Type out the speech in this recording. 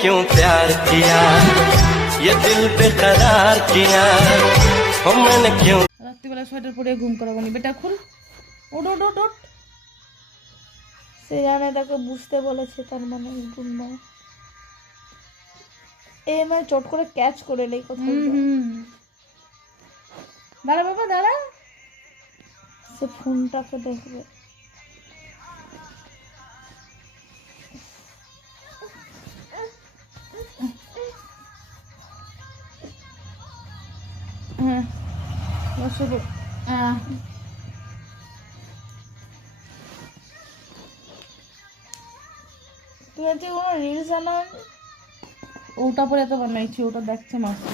क्यों प्यार किया ये दिल बेकरार किया ओ मैंने क्यों। রাত্রিবেলা সোয়েটার পরে ঘুম করাবো নি, বেটা খুল, ওঠ ওঠ ওঠ ওঠ। সে জানে তাকে বুঝতে বলেছে, তার মানে বুঝবো এই মানে চট করে ক্যাচ করে নেই কোথাও। দাঁড়া বাবা দাঁড়া। সে ফোনটাকে দেখবে। হ্যাঁ বসো। তুমি আজকে কোনো রিলস আনো? ওটা পরে এত বানাইছি, ওটা দেখছে মাসি।